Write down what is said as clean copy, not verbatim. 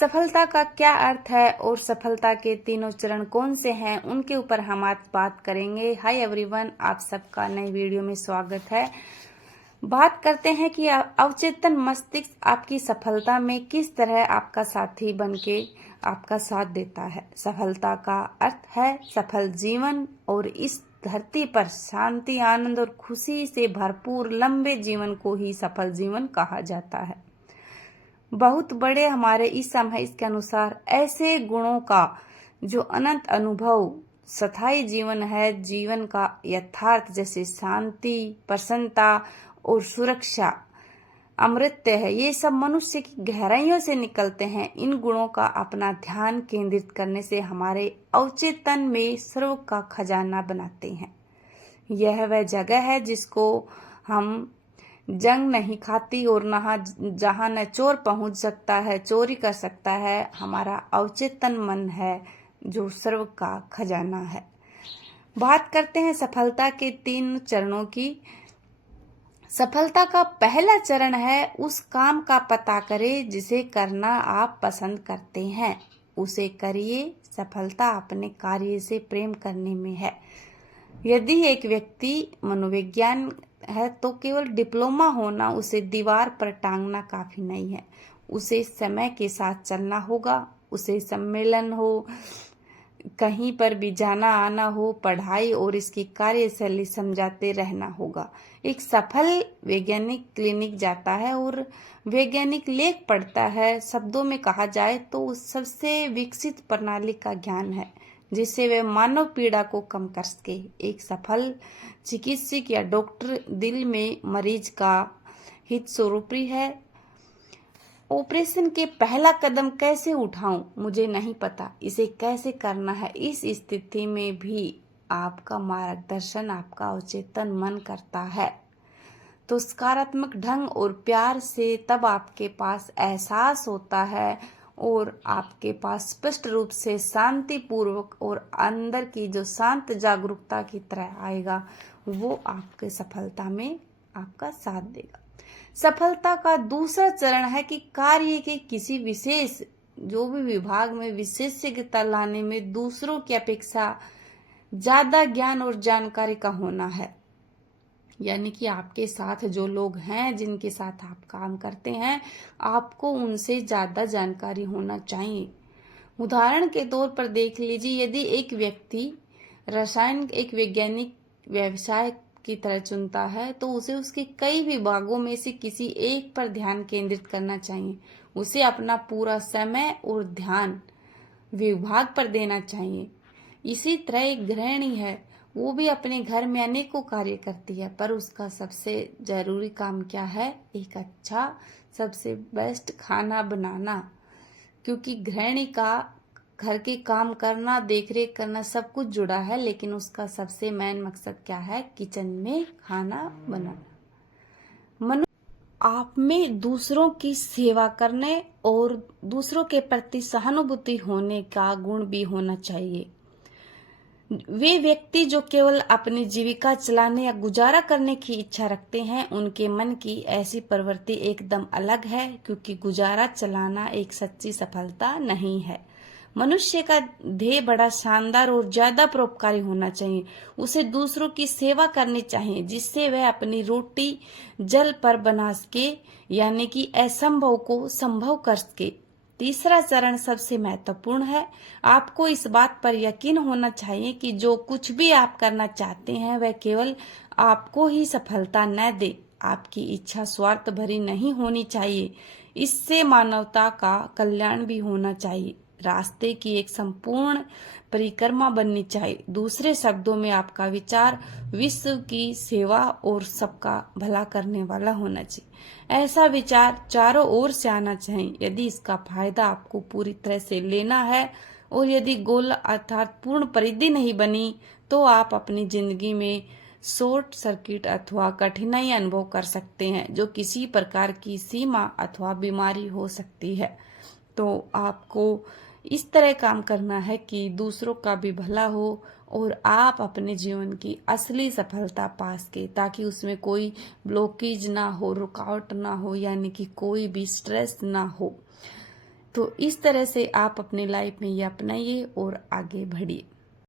सफलता का क्या अर्थ है और सफलता के तीनों चरण कौन से हैं, उनके ऊपर हम आज बात करेंगे। हाय एवरीवन, आप सबका नई वीडियो में स्वागत है। बात करते हैं कि अवचेतन मस्तिष्क आपकी सफलता में किस तरह आपका साथी बनके आपका साथ देता है। सफलता का अर्थ है सफल जीवन और इस धरती पर शांति, आनंद और खुशी से भरपूर लंबे जीवन को ही सफल जीवन कहा जाता है। बहुत बड़े हमारे इस समाज के अनुसार ऐसे गुणों का जो अनंत अनुभव स्थायी जीवन है, जीवन का यथार्थ जैसे शांति, प्रसन्नता और सुरक्षा अमृत है, ये सब मनुष्य की गहराइयों से निकलते हैं। इन गुणों का अपना ध्यान केंद्रित करने से हमारे अवचेतन में सर्व का खजाना बनाते हैं। यह वह जगह है जिसको हम जंग नहीं खाती और जहाँ न चोर पहुंच सकता है, चोरी कर सकता है। हमारा अवचेतन मन है जो सर्व का खजाना है। बात करते हैं सफलता के 3 चरणों की। सफलता का पहला चरण है उस काम का पता करें जिसे करना आप पसंद करते हैं, उसे करिए। सफलता अपने कार्य से प्रेम करने में है। यदि एक व्यक्ति मनोविज्ञान है तो केवल डिप्लोमा होना, उसे दीवार पर टांगना काफी नहीं है। उसे समय के साथ चलना होगा। उसे सम्मेलन हो, कहीं पर भी जाना आना हो, पढ़ाई और इसकी कार्यशैली समझाते रहना होगा। एक सफल वैज्ञानिक क्लिनिक जाता है और वैज्ञानिक लेख पढ़ता है। शब्दों में कहा जाए तो उस सबसे विकसित प्रणाली का ज्ञान है जिससे वे मानव पीड़ा को कम कर सके। एक सफल चिकित्सक या डॉक्टर दिल में मरीज का हित स्वरूपी है। ऑपरेशन के पहला कदम कैसे उठाऊं, मुझे नहीं पता, इसे कैसे करना है। इस स्थिति में भी आपका मार्गदर्शन आपका अवचेतन मन करता है तो सकारात्मक ढंग और प्यार से तब आपके पास एहसास होता है और आपके पास स्पष्ट रूप से शांतिपूर्वक और अंदर की जो शांत जागरूकता की तरह आएगा, वो आपके सफलता में आपका साथ देगा। सफलता का दूसरा चरण है कि कार्य के किसी विशेष जो भी विभाग में विशेषज्ञता लाने में दूसरों की अपेक्षा ज्यादा ज्ञान और जानकारी का होना है। यानी कि आपके साथ जो लोग हैं, जिनके साथ आप काम करते हैं, आपको उनसे ज्यादा जानकारी होना चाहिए। उदाहरण के तौर पर देख लीजिए, यदि एक व्यक्ति रसायन एक वैज्ञानिक व्यवसाय की तरह चुनता है तो उसे उसके कई विभागों में से किसी एक पर ध्यान केंद्रित करना चाहिए। उसे अपना पूरा समय और ध्यान विभाग पर देना चाहिए। इसी तरह एक गृहिणी है, वो भी अपने घर में अनेकों कार्य करती है, पर उसका सबसे जरूरी काम क्या है? एक अच्छा सबसे बेस्ट खाना बनाना। क्योंकि गृहिणी का घर के काम करना, देखरेख करना सब कुछ जुड़ा है, लेकिन उसका सबसे मेन मकसद क्या है? किचन में खाना बनाना। आप में दूसरों की सेवा करने और दूसरों के प्रति सहानुभूति होने का गुण भी होना चाहिए। वे व्यक्ति जो केवल अपनी जीविका चलाने या गुजारा करने की इच्छा रखते हैं, उनके मन की ऐसी प्रवृत्ति एकदम अलग है, क्योंकि गुजारा चलाना एक सच्ची सफलता नहीं है। मनुष्य का ध्येय बड़ा शानदार और ज्यादा परोपकारी होना चाहिए। उसे दूसरों की सेवा करनी चाहिए जिससे वह अपनी रोटी जल पर बना सके, यानी कि असंभव को संभव कर सके। तीसरा चरण सबसे महत्वपूर्ण है। आपको इस बात पर यकीन होना चाहिए कि जो कुछ भी आप करना चाहते हैं वह केवल आपको ही सफलता न दे। आपकी इच्छा स्वार्थ भरी नहीं होनी चाहिए, इससे मानवता का कल्याण भी होना चाहिए। रास्ते की एक संपूर्ण परिक्रमा बननी चाहिए। दूसरे शब्दों में आपका विचार विश्व की सेवा और सबका भला करने वाला होना चाहिए। ऐसा विचार चारों ओर से आना चाहिए। यदि इसका फायदा आपको पूरी तरह से लेना है और यदि गोल अर्थात पूर्ण परिधि नहीं बनी तो आप अपनी जिंदगी में शॉर्ट सर्किट अथवा कठिनाई अनुभव कर सकते हैं, जो किसी प्रकार की सीमा अथवा बीमारी हो सकती है। तो आपको इस तरह काम करना है कि दूसरों का भी भला हो और आप अपने जीवन की असली सफलता पा सके, ताकि उसमें कोई ब्लॉकेज ना हो, रुकावट ना हो, यानी कि कोई भी स्ट्रेस ना हो। तो इस तरह से आप अपनी लाइफ में ये अपनाइए और आगे बढ़िए।